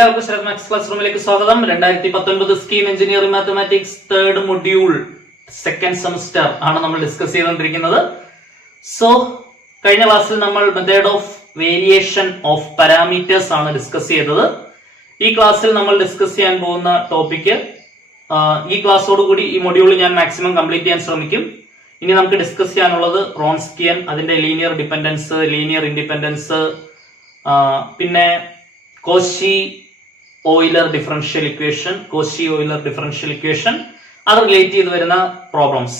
എല്ലാവർക്കും Sarath maths class റൂമിലേക്ക് സ്വാഗതം. 2019 scheme engineering mathematics third module second semester ആണ് നമ്മൾ ഡിസ്കസ് ചെയ്തുകൊണ്ടിരിക്കുന്നത്. സോ കഴിഞ്ഞ ക്ലാസ്സിൽ നമ്മൾ method of variation of parameters ആണ് ഡിസ്കസ് ചെയ്തത്. ഈ ക്ലാസ്സിൽ നമ്മൾ ഡിസ്കസ് ചെയ്യാൻ പോകുന്ന ടോപ്പിക് ഈ ക്ലാസ്സോടുകൂടി ഈ മൊഡ്യൂൾ ഞാൻ മാക്സിമം കംപ്ലീറ്റ് ചെയ്യാൻ ശ്രമിക്കും. ഇനി നമുക്ക് ഡിസ്കസ് ചെയ്യാനുള്ളത് റോൺസ്കിയൻ, അതിന്റെ ലീനിയർ ഡിപെൻഡൻസ്, ലീനിയർ ഇൻഡിപെൻഡൻസ്, പിന്നെ കോഷി ഓയിലർ ഡിഫറൻഷ്യൽ ഇക്വേഷൻ, അത് റിലേറ്റ് ചെയ്ത് വരുന്ന പ്രോബ്ലംസ്,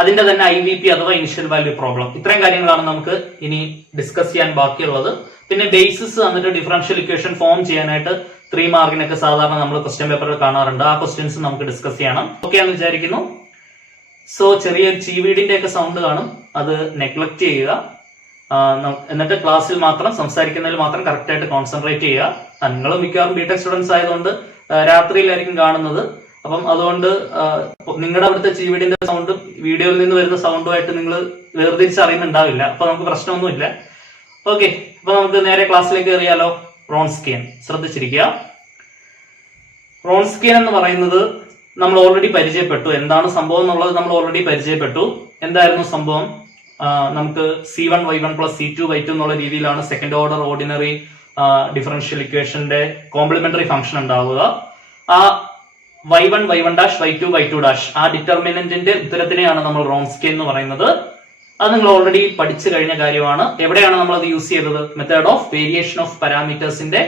അതിന്റെ തന്നെ IVP അഥവാ ഇനിഷ്യൽ വാല്യൂ പ്രോബ്ലം. ഇത്രയും കാര്യങ്ങളാണ് നമുക്ക് ഇനി ഡിസ്കസ് ചെയ്യാൻ ബാക്കിയുള്ളത്. പിന്നെ ബേസിസ് എന്നിട്ട് ഡിഫറൻഷ്യൽ ഇക്വേഷൻ ഫോം ചെയ്യാനായിട്ട് 3 മാർക്കിനൊക്കെ സാധാരണ നമ്മൾ ക്വസ്റ്റ്യൻ പേപ്പറിൽ കാണാറുണ്ട്. ആ ക്വസ്റ്റ്യൻസ് നമുക്ക് ഡിസ്കസ് ചെയ്യണം. ഓക്കെ എന്ന് വിചാരിക്കുന്നു. സോ ചെറിയൊരു ചീവീടിന്റെ ഒക്കെ സൗണ്ട് കാണും, അത് നെഗ്ലക്ട് ചെയ്യുക. എന്നിട്ട് ക്ലാസ്സിൽ മാത്രം സംസാരിക്കുന്നതിൽ മാത്രം കറക്റ്റ് ആയിട്ട് കോൺസെൻട്രേറ്റ് ചെയ്യുക. നിങ്ങൾ മിക്കവാറും ബിടെക് സ്റ്റുഡൻസ് ആയതുകൊണ്ട് രാത്രിയിലായിരിക്കും കാണുന്നത്. അപ്പം അതുകൊണ്ട് നിങ്ങളുടെ അവിടുത്തെ ചീവീടിന്റെ സൗണ്ടും വീഡിയോയിൽ നിന്ന് വരുന്ന സൗണ്ടുമായിട്ട് നിങ്ങൾ വേർതിരിച്ചറിയുന്നുണ്ടാവില്ല. അപ്പൊ നമുക്ക് പ്രശ്നമൊന്നുമില്ല. ഓക്കെ, അപ്പൊ നമുക്ക് നേരെ ക്ലാസ്സിലേക്ക് കയറിയാലോ. റോൺസ്കിയൻ ശ്രദ്ധിച്ചിരിക്കുക. റോൺസ്കിയൻ എന്ന് പറയുന്നത് നമ്മൾ ഓൾറെഡി പരിചയപ്പെട്ടു. എന്താണ് സംഭവം എന്നുള്ളത് നമ്മൾ ഓൾറെഡി പരിചയപ്പെട്ടു. എന്തായിരുന്നു സംഭവം? നമുക്ക് C1y1 പ്ലസ് C2y2 എന്നുള്ള രീതിയിലാണ് സെക്കൻഡ് ഓർഡർ ഓർഡിനറി ഡിഫറൻഷ്യൽ ഇക്വേഷന്റെ കോംപ്ലിമെന്ററി ഫംഗ്ഷൻ ഉണ്ടാവുക. ആ y1 y1 dash y2 y2 dash ആ ഡിറ്റർമിനന്റിന്റെ ഉത്തരത്തിനെയാണ് നമ്മൾ റോൺസ്കിയൻ എന്ന് പറയുന്നത്. അത് നിങ്ങൾ ഓൾറെഡി പഠിച്ചു കഴിഞ്ഞ കാര്യമാണ്. എവിടെയാണ് നമ്മൾ അത് യൂസ് ചെയ്തത്? മെത്തേഡ് ഓഫ് വേരിയേഷൻ ഓഫ് പാരാമീറ്റേഴ്സിന്റെ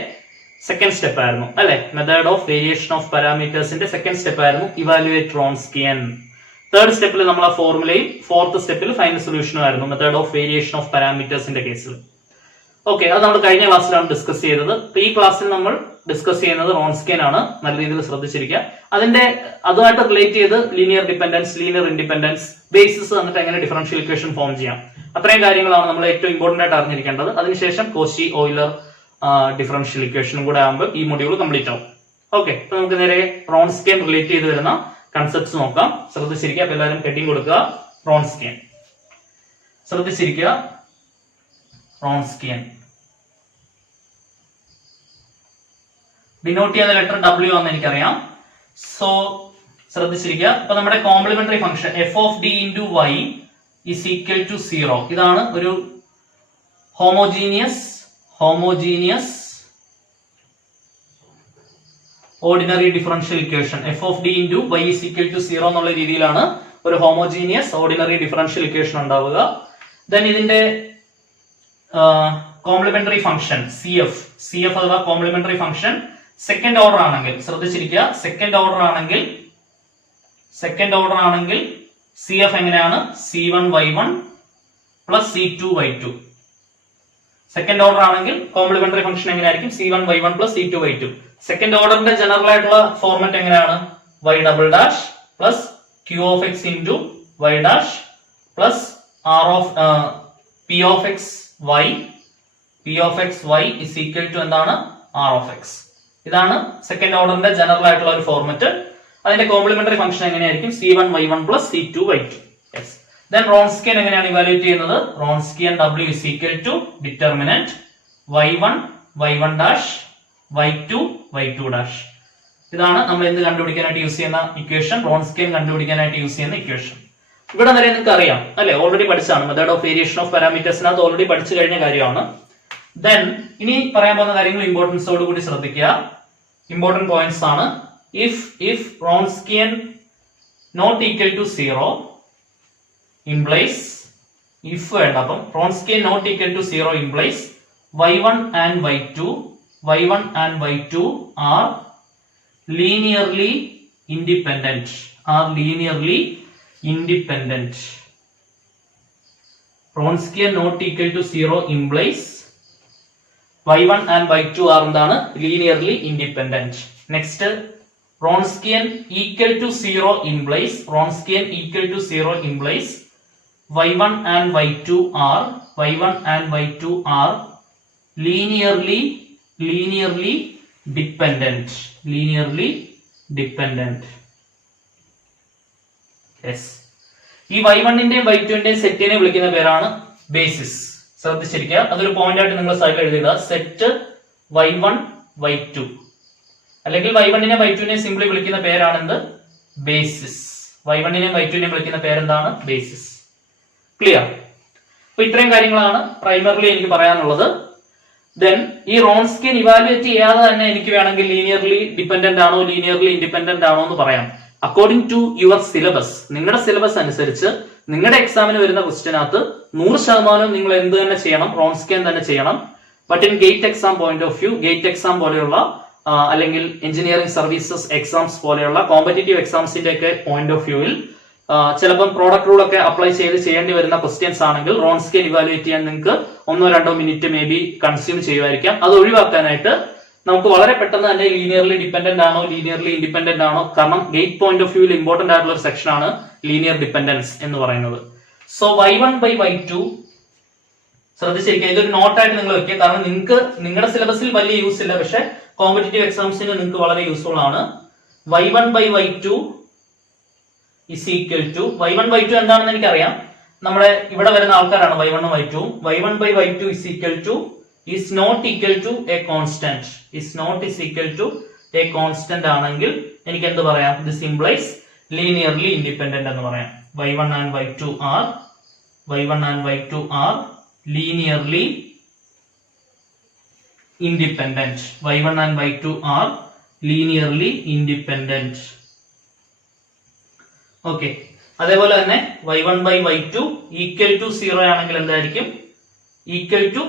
സെക്കൻഡ് സ്റ്റെപ്പ് ആയിരുന്നു അല്ലെ? മെത്തേഡ് ഓഫ് വേരിയേഷൻ ഓഫ് പാരാമീറ്റേഴ്സിന്റെ സെക്കൻഡ് സ്റ്റെപ്പ് ആയിരുന്നു ഇവാലുവേറ്റ് റോൺസ്കിയൻ. തേർഡ് സ്റ്റെപ്പിൽ നമ്മൾ ആ ഫോർമുലയും ഫോർത്ത് സ്റ്റെപ്പിൽ ഫൈനൽ സൊല്യൂഷനും ആയിരുന്നു മെത്തേഡ് ഓഫ് വേരിയേഷൻ ഓഫ് പാരാമീറ്റേഴ്സിന്റെ കേസിൽ. ഓക്കെ, അത് നമ്മൾ കഴിഞ്ഞ ക്ലാസ്സിലാണ് ഡിസ്കസ് ചെയ്തത്. ഈ ക്ലാസ്സിൽ നമ്മൾ ഡിസ്കസ് ചെയ്യുന്നത് റോൺസ്കിയൻ ആണ്. നല്ല രീതിയിൽ ശ്രദ്ധിച്ചിരിക്കുക. അതുമായിട്ട് റിലേറ്റ് ചെയ്ത് linear dependence, linear independence, basis എന്നിട്ട് എങ്ങനെ ഡിഫറൻഷ്യൽ ഇക്വേഷൻ ഫോം ചെയ്യാം, അത്രയും കാര്യങ്ങളാണ് നമ്മൾ ഏറ്റവും ഇമ്പോർട്ടന്റ് ആയിട്ട് അറിഞ്ഞിരിക്കേണ്ടത്. അതിനുശേഷം കോഷി ഓയിലർ ഡിഫറൻഷ്യൽ ഇക്വേഷനും കൂടെ ആകുമ്പോൾ ഈ മൊഡ്യൂൾ കംപ്ലീറ്റ് ആവും. ഓക്കെ, അപ്പൊ നമുക്ക് നേരെ റോൺസ്കിയൻ റിലേറ്റ് ചെയ്ത് വരുന്ന കൺസെപ്റ്റ്സ് നോക്കാം. ശ്രദ്ധിച്ചിരിക്കുക. അപ്പൊ എല്ലാവരും ഹെഡിങ് കൊടുക്കുക. റോൺസ്കിയൻ ശ്രദ്ധിച്ചിരിക്കുക. റോൺസ്കിയൻ ഡിനോട്ട് ചെയ്യുന്ന ലെറ്റർ W ആണെന്ന് എനിക്കറിയാം. സോ ശ്രദ്ധിച്ചിരിക്കുക. അപ്പൊ നമ്മുടെ complementary function f of d into y is equal to 0. ഇതാണ് ഒരു homogeneous ordinary differential equation. f of d into y is equal to 0 എന്നുള്ള രീതിയിലാണ് ഒരു ഹോമോജീനിയസ് ഓർഡിനറി ഡിഫറൻഷ്യൽ ഇക്വേഷൻ ഉണ്ടാവുക. ദെൻ ഇതിന്റെ കോംപ്ലിമെന്ററി ഫംഗ്ഷൻ CF അഥവാ കോംപ്ലിമെന്ററി ഫംഗ്ഷൻ സെക്കൻഡ് ഓർഡർ ആണെങ്കിൽ, ശ്രദ്ധിച്ചിരിക്കുക, സെക്കൻഡ് ഓർഡർ ആണെങ്കിൽ CF എങ്ങനെയാണ്? C1y1 plus C2y2. Second order ആണെങ്കിൽ കോംപ്ലിമെന്ററി ഫംഗ്ഷൻ എങ്ങനെയായിരിക്കും? C1y1 plus C2y2. സെക്കൻഡ് ഓർഡറിന്റെ ജനറൽ ആയിട്ടുള്ള ഫോർമാറ്റ് എങ്ങനെയാണ്? y double dash plus q of x into y dash plus p of x y is equal to എന്താണ്? r of x. ഇതാണ് second ഓർഡറിന്റെ general ആയിട്ടുള്ള ഒരു format. അതിന്റെ കോംപ്ലിമെന്ററി ഫംഗ്ഷൻ എങ്ങനെയായിരിക്കും? C1y1 plus C2y2. Yes. Then Wronskian എങ്ങനെയാണ് evaluate ചെയ്യുന്നത്? Wronskian W is equal to determinant y1 dash y2 dash. ഇതാണ് നമ്മൾ എന്ത് കണ്ടുപിടിക്കാനായിട്ട് യൂസ് ചെയ്യുന്ന ഇക്വേഷൻ? റോൺസ്കിയൻ കണ്ടുപിടിക്കാനായിട്ട് യൂസ് ചെയ്യുന്ന ഇക്വേഷൻ. ഇവിടെ വരെ നിങ്ങൾക്ക് അറിയാം അല്ലെ? ഓൾറെഡി പഠിച്ചാണ്. മെത്തേഡ് ഓഫ് വേരിയേഷൻ ഓഫ് പാരാമീറ്റേഴ്സിനകത്ത് ഓൾറെഡി പഠിച്ചു കഴിഞ്ഞ കാര്യമാണ്. ദെൻ ഇനി പറയാൻ പോകുന്ന കാര്യങ്ങൾ ഇമ്പോർട്ടൻസോട് കൂടി ശ്രദ്ധിക്കുക. ഇമ്പോർട്ടന്റ് പോയിന്റ്സ് ആണ്. if Wronskian not equal to 0 implies അപ്പം Wronskian not equal to 0 implies y1 and y2 are linearly independent. Wronskian not equal to 0 implies y1 and y2 are എന്താണ്? Linearly independent. Next, Wronskian equal to 0 implies y1 and y2 are linearly dependent. Yes. ഈ y1 ന്റെയും y2 ന്റെയും സെറ്റിനെ വിളിക്കുന്ന പേരാണ് basis. ശ്രദ്ധിച്ചിരിക്കുക. അതൊരു point ആയിട്ട് നിങ്ങൾ സൈഡിൽ എഴുതുക. സെറ്റ് y1 y2, അല്ലെങ്കിൽ y1നെ y2നെ സിംപ്ലി വിളിക്കുന്ന പേരാണ് എന്ത്? ബേസിസ്. y1നെയും y2നെയും വിളിക്കുന്ന പേരെന്താണ്? ബേസിസ്. ക്ലിയർ? അപ്പൊ ഇത്രയും കാര്യങ്ങളാണ് പ്രൈമറിലി എനിക്ക് പറയാനുള്ളത്. ദെൻ ഈ റോൺസ്കിയൻ ഇവാലുവേറ്റ് ചെയ്യാതെ തന്നെ എനിക്ക് വേണമെങ്കിൽ ലീനിയർലി ഡിപെൻഡന്റ് ആണോ ലീനിയർലി ഇൻഡിപെൻഡന്റ് ആണോ എന്ന് പറയാം. അക്കോർഡിംഗ് ടു യുവർ സിലബസ്, നിങ്ങളുടെ സിലബസ് അനുസരിച്ച് നിങ്ങളുടെ എക്സാമിന് വരുന്ന ക്വസ്റ്റ്യനകത്ത് 100% നിങ്ങൾ എന്ത് തന്നെ ചെയ്യണം? റോൺസ്കിയൻ തന്നെ ചെയ്യണം. But in gate exam point of view, gate exam പോലെയുള്ള അല്ലെങ്കിൽ എഞ്ചിനീയറിംഗ് സർവീസസ് എക്സാംസ് പോലെയുള്ള കോമ്പറ്റേറ്റീവ് എക്സാംസിന്റെ ഒക്കെ പോയിന്റ് ഓഫ് വ്യൂവിൽ ചിലപ്പം പ്രോഡക്റ്റ് റൂൾ ഒക്കെ അപ്ലൈ ചെയ്യേണ്ടി വരുന്ന ക്വസ്റ്റ്യൻസ് ആണെങ്കിൽ റോൺസ്കിയൻ ഇവാലുവേറ്റ് ചെയ്യാൻ നിങ്ങൾക്ക് 1-2 മിനിറ്റ് മേ ബി കൺസ്യൂം ചെയ്യുമായിരിക്കാം. അത് ഒഴിവാക്കാനായിട്ട് നമുക്ക് വളരെ പെട്ടെന്ന് തന്നെ ലീനിയർലി ഡിപെൻഡന്റ് ആണോ ലീനിയർലി ഇൻഡിപെൻഡന്റ് ആണോ, കാരണം ഗേറ്റ് പോയിന്റ് ഓഫ് വ്യൂവിൽ ഇമ്പോർട്ടന്റ് ആയിട്ടുള്ള ഒരു സെക്ഷൻ ആണ് ലീനിയർ ഡിപെൻഡൻസ് എന്ന് പറയുന്നത്. സോ y1/y2 ശ്രദ്ധിച്ചിരിക്കുക, ഇതൊരു നോട്ടായിട്ട് നിങ്ങൾ വെക്കുക. കാരണം നിങ്ങൾക്ക് നിങ്ങളുടെ സിലബസിൽ വലിയ യൂസ് ഇല്ല, പക്ഷെ കോമ്പറ്റേറ്റീവ് എക്സാംസിന് നിങ്ങൾക്ക് വളരെ യൂസ്ഫുൾ ആണ്. y1/y2 is equal to y1/y2 എന്താണെന്ന് എനിക്കറിയാം, നമ്മുടെ ഇവിടെ വരുന്ന ആൾക്കാരാണ് y1 y2. y1/y2 is equal to is not equal to a constant, is not is equal to a constant ആണെങ്കിൽ എനിക്ക് എന്ത് പറയാം? this implies linearly independent എന്ന് പറയാം. y1 and y2 are linearly independent. y1 and y2 are linearly independent. ഓക്കെ, അതേപോലെ തന്നെ y1/y2 equal to 0 ആണെങ്കിൽ എന്തായിരിക്കും? Equal to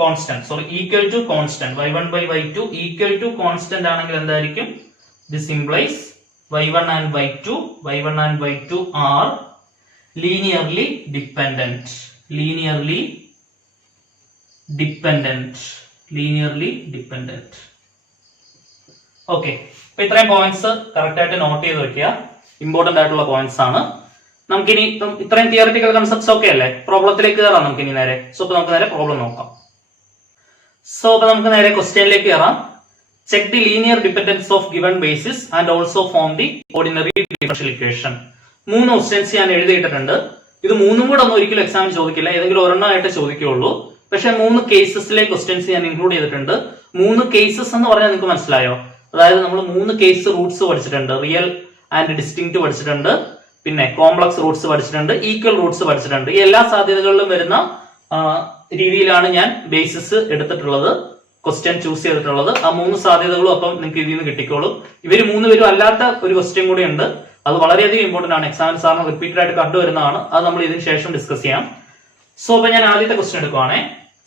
constant, equal to constant. y1/y2 equal to constant ആണെങ്കിൽ എന്തായിരിക്കും? this implies y1 and y2 are linearly dependent. Okay, അപ്പൊ ഇത്രയും points correct ആയിട്ട് നോട്ട് ചെയ്ത് വെക്കുക. ഇമ്പോർട്ടന്റ് ആയിട്ടുള്ള പോയിന്റ്സ് ആണ്. നമുക്കിനി ഇത്രയും തിയറിറ്റിക്കൽ കൺസെപ്റ്റ്സ് ഒക്കെ അല്ലേ, പ്രോബ്ലത്തിലേക്ക് കയറാം നമുക്കിനി നേരെ. സോ ഇപ്പൊ നമുക്ക് നേരെ പ്രോബ്ലം നോക്കാം. സോ ഇപ്പൊ നമുക്ക് നേരെ ക്വസ്റ്റ്യനിലേക്ക് കയറാം. Check the linear dependence of given basis and also form the ordinary differential equation. 3 questions ഞാൻ എഴുതിയിട്ടുണ്ട്. ഇത് 3ഉം കൂടെ ഒന്നും ഒരിക്കലും എക്സാമിന് ചോദിക്കില്ല, ഏതെങ്കിലും ഒരെണ്ണമായിട്ട് ചോദിക്കുകയുള്ളൂ. പക്ഷെ 3 കേസസിലെ ക്വസ്റ്റ്യൻസ് ഞാൻ ഇൻക്ലൂഡ് ചെയ്തിട്ടുണ്ട്. 3 കേസസ് എന്ന് പറഞ്ഞാൽ നിങ്ങൾക്ക് മനസ്സിലായോ? അതായത് നമ്മൾ 3 കേസ് റൂട്ട്സ് പഠിച്ചിട്ടുണ്ട്. റിയൽ ആൻഡ് ഡിസ്റ്റിങ്ക്ട് പഠിച്ചിട്ടുണ്ട്, പിന്നെ കോംപ്ലക്സ് റൂട്ട്സ് പഠിച്ചിട്ടുണ്ട്, ഈക്വൽ റൂട്ട്സ് പഠിച്ചിട്ടുണ്ട്. ഈ എല്ലാ സാധ്യതകളിലും വരുന്ന രീതിയിലാണ് ഞാൻ ബേസിസ് എടുത്തിട്ടുള്ളത്, ക്വസ്റ്റ്യൻ ചൂസ് ചെയ്തിട്ടുള്ളത്. ആ 3 സാധ്യതകളും അപ്പം നിങ്ങൾക്ക് ഇതിൽ നിന്ന് കിട്ടിക്കോളും. ഇവർ 3 പേരും അല്ലാത്ത ഒരു ക്വസ്റ്റ്യൻ കൂടി ഉണ്ട്, അത് വളരെയധികം ഇമ്പോർട്ടന്റ് ആണ്, എക്സാമിന് സാറിന് റിപ്പീറ്റഡ് ആയിട്ട് കണ്ടുവരുന്നതാണ്. അത് നമ്മൾ ഇതിന് ശേഷം ഡിസ്കസ് ചെയ്യാം. സോ അപ്പൊ ഞാൻ ആദ്യത്തെ ക്വസ്റ്റ്യൻ എടുക്കുവാണേ.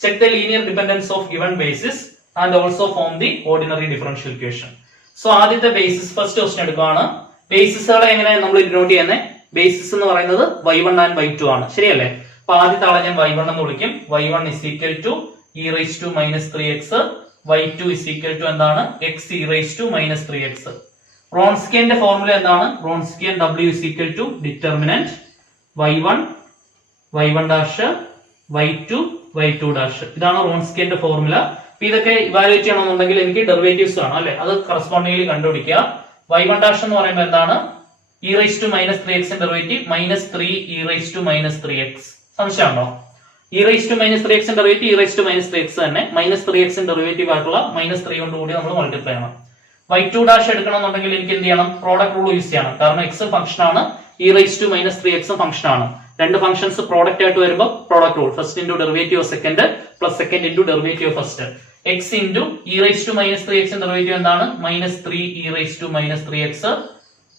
Check the linear dependence of given basis and also form the ordinary differential equation. So ആദ്യത്തെ ബേസിസ് ഫസ്റ്റ് ക്വസ്റ്റ്യൻ എടുക്കുവാണ്. ബേസിസുകളെ എങ്ങനെ നമ്മൾ ഡിനോട്ട് ചെയ്യുന്നത്? ബേസിസ് എന്ന് പറയുന്നത് y1 and y2 ആണ്, ശരിയല്ലേ? അപ്പൊ ആദ്യത്തെ ആളെ ഞാൻ y1 എന്ന് വിളിക്കും. y1 is equal to e raised to minus 3x, y2 is equal to എന്താണ്? x e raised to minus 3x. റോൺസ്കിയന്റെ ഫോർമുല എന്താണ്? Wronskian w is equal to determinant y1 y1 dash y2 y2 dash. ഇതാണ് റോൺസ്കിയന്റെ formula. അപ്പൊ ഇതൊക്കെ evaluate ചെയ്യണമെന്നുണ്ടെങ്കിൽ എനിക്ക് derivatives ആണ് അല്ലെ, അത് കറസ്പോണ്ടിംഗ്ലി കണ്ടുപിടിക്കുക. y1 dash എന്ന് പറയുമ്പോൾ എന്താണ്? e raised to minus 3x derivative minus 3 e raised to minus 3x. സംശയമുണ്ടോ? e raised to minus 3x derivative e raised to minus 3x തന്നെ, minus 3x ഡെറിവേറ്റീവ് ആയിട്ടുള്ള -3 കൊണ്ട് കൂടി നമ്മൾ മൾട്ടിപ്ലൈ ചെയ്യണം. y2 dash എടുക്കണമെന്നുണ്ടെങ്കിൽ എനിക്ക് എന്ത് ചെയ്യണം? പ്രോഡക്റ്റ് റൂൾ യൂസ് ചെയ്യണം. കാരണം x ഫംഗ്ഷൻ ആണ്, e raised to minus 3x function ആണ്. രണ്ട് ഫംഗ്ഷൻസ് പ്രോഡക്റ്റ് ആയിട്ട് വരുമ്പോൾ product rule, first into derivative of second plus second into derivative of first. x into e raised to minus 3x derivative എന്താണ്? -3 e raised to minus 3x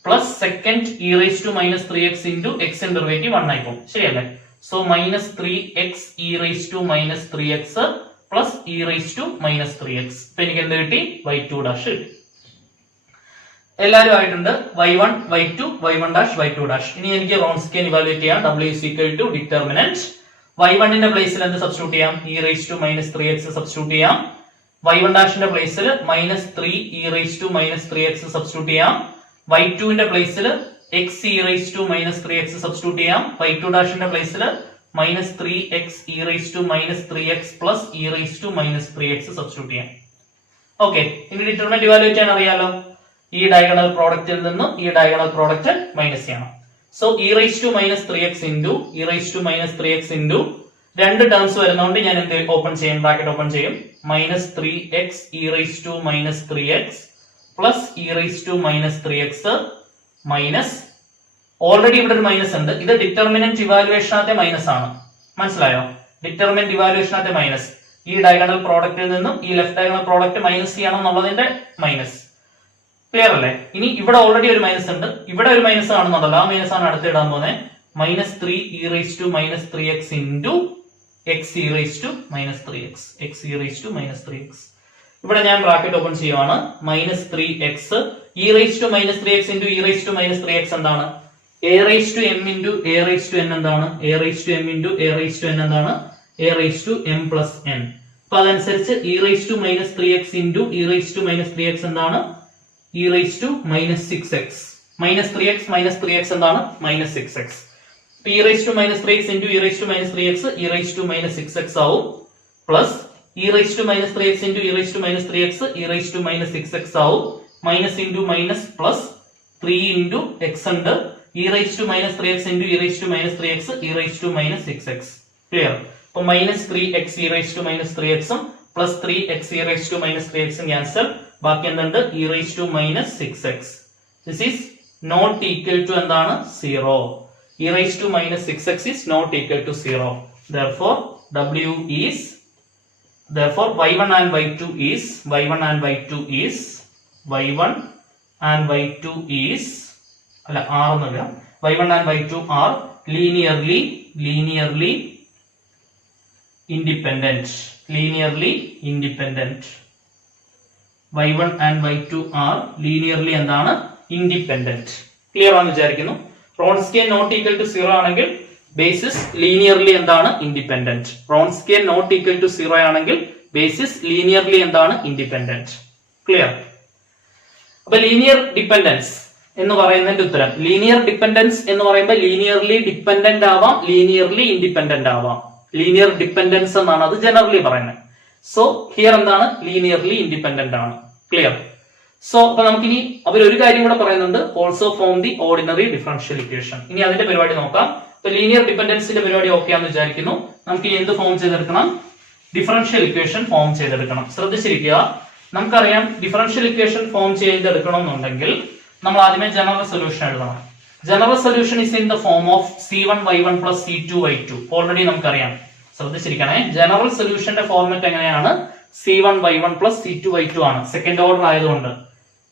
plus second e raised to minus 3x into x derivative 1 ആയി പോകും, ശരിയല്ലേ? So -3x e raised to minus 3x plus e raised to minus 3x. ഇപ്പൊ എനിക്ക് എന്ത് കിട്ടി? y2 dash കിട്ടി. എല്ലാവരും ആയിട്ടുണ്ട്. y1 y2 y1 dash y2 dash. ഇനി എനിക്ക് റോൺസ്കിയൻ ഇവാലുവേറ്റ് ചെയ്യാം. w is equal to determinant y1 ന്റെ പ്ലേസിൽ എന്ത് സബ്സ്റ്റിറ്റ്യൂട്ട് ചെയ്യാം? e raised to minus 3x substitute ചെയ്യാം. y1 dash ന്റെ പ്ലേസിൽ -3 e raised to minus 3x substitute ചെയ്യാം. y2 ന്റെ പ്ലേസിൽ x e raised to minus 3x substitute ചെയ്യാം. y2 dash ന്റെ പ്ലേസിൽ -3x e raised to minus 3x plus e raised to minus 3x substitute ചെയ്യാം. Okay, ഇനി ഡിറ്റർമിനന്റ് ഇവാലുവേറ്റ് ചെയ്യാൻ അറിയാലോ. ഈ ഡയഗണൽ പ്രോഡക്റ്റിൽ നിന്ന് ഈ ഡയഗണൽ പ്രോഡക്റ്റ് മൈനസ് ചെയ്യണം. So e raised to minus 3x into e raised to minus 3x into രണ്ട് terms വരുന്നതുകൊണ്ട് ഞാൻ എന്ത് ഓപ്പൺ ചെയ്യും, ബ്രാക്കറ്റ് ഓപ്പൺ ചെയ്യും. Minus 3x e raise to minus 3x plus e raise to minus 3x minus, already ഇവിടെ ഒരു minus ഉണ്ട്, ഇത് ഡിറ്റർമിനന്റ് ഇവാലുവേഷനകത്തെ മൈനസ് ആണ്, മനസ്സിലായോ? ഡിറ്റർമിനന്റ് ഇവാലുവേഷനകത്തെ മൈനസ്, ഈ ഡയഗണൽ പ്രോഡക്റ്റിൽ നിന്നും ഈ ലെഫ്റ്റ് ഡയഗണൽ പ്രോഡക്റ്റ് മൈനസ് ചെയ്യണം എന്നുള്ളതിന്റെ മൈനസ്. ക്ലിയർ അല്ലേ? ഇനി ഇവിടെ ഓൾറെഡി ഒരു മൈനസ് ഉണ്ട്, ഇവിടെ ഒരു മൈനസ് ആണെന്നുണ്ടല്ലോ, ആ മൈനസ് ആണ് അടുത്ത് ഇടാൻ പോകുന്നത്. Minus 3 e raise to minus 3x into x e raise to minus 3x, x e raise to minus 3x. ഇവിടെ ഞാൻ ബ്രാക്കറ്റ് ഓപ്പൺ ചെയ്യുവാണ്. Minus 3x e raise to minus 3x into e raise to minus 3x എന്താണ്? a raise to m into a raise to n എന്താണ്? a raise to m into a raise to n എന്താണ്? a raise to m plus n. അപ്പൊ അതനുസരിച്ച് e raise to minus 3x into e raise to minus 3x എന്താണ്? e raise to minus 6x. Minus 3x minus 3x എന്താണ്? Minus 6x. e raise to minus 3x into e raise to minus 3x e raise to minus 6x ആവും, plus e raise to minus 3x into e raise to minus 3x e raise to minus 6x ആവും, minus into minus plus 3 into x ഉണ്ട്, e raise to minus 3x into e raise to minus 3x e raise to minus 6x. Clear? അപ്പൊ minus 3x e raise to minus 3x plus 3x e raise to minus 3x cancel, ബാക്കി എന്തുണ്ട്? e raise to minus 6x. This is not equal to എന്താണ്? 0. e raised to minus 6x is not equal to 0. Therefore, w is, therefore y1 and y2 is, y1 and y2 is, y1 and y2 is, അല്ല r എന്നല്ല, y1 and y2 are linearly independent. Linearly independent. y1 and y2 are linearly എന്താണ്? Independent. Clear ആണെന്ന് വിചാരിക്കുന്നു. Wronskian not equal to 0 ആണെങ്കിൽ basis linearly എന്താണ്? Independent. Wronskian not equal to 0 ആണെങ്കിൽ basis linearly എന്താണ്? Independent. Clear? അപ്പൊ linear dependence എന്ന് പറയുന്നതിന്റെ ഉത്തരം, ലീനിയർ ഡിപെൻഡൻസ് എന്ന് പറയുമ്പോൾ ലീനിയർലി ഡിപെൻഡന്റ് ആവാം, ലീനിയർലി ഇൻഡിപെൻഡന്റ് ആവാം. ലീനിയർ ഡിപെൻഡൻസ് എന്നാണ് അത് ജനറലി പറയുന്നത്. സോ ഹിയർ എന്താണ്? ലീനിയർലി ഇൻഡിപെൻഡന്റ് ആണ്. ക്ലിയർ? സോ അപ്പൊ നമുക്കിനി അവരൊരു കാര്യം കൂടെ പറയുന്നുണ്ട്, also form the ordinary differential equation. ഇനി അതിന്റെ പരിപാടി നോക്കാം. ഇപ്പൊ ലീനിയർ ഡിപെൻഡൻസിന്റെ പരിപാടി ഓക്കെ ആണെന്ന് വിചാരിക്കുന്നു. നമുക്ക് ഇനി എന്ത് ഫോം ചെയ്തെടുക്കണം? ഡിഫറൻഷ്യൽ ഇക്വേഷൻ ഫോം ചെയ്തെടുക്കണം. ശ്രദ്ധിച്ചിരിക്കുക, നമുക്കറിയാം ഡിഫറൻഷ്യൽ ഇക്വേഷൻ ഫോം ചെയ്തെടുക്കണം എന്നുണ്ടെങ്കിൽ നമ്മൾ ആദ്യമേ ജനറൽ സൊല്യൂഷൻ എഴുതണം. General solution is in the form of c1y1 plus c2y2. Already നമുക്കറിയാം, ശ്രദ്ധിച്ചിരിക്കണേ. ജനറൽ സൊല്യൂഷന്റെ ഫോർമാറ്റ് എങ്ങനെയാണ്? c1y1 പ്ലസ് c2y2 ആണ്. സെക്കൻഡ് ഓർഡർ ആയതുകൊണ്ട്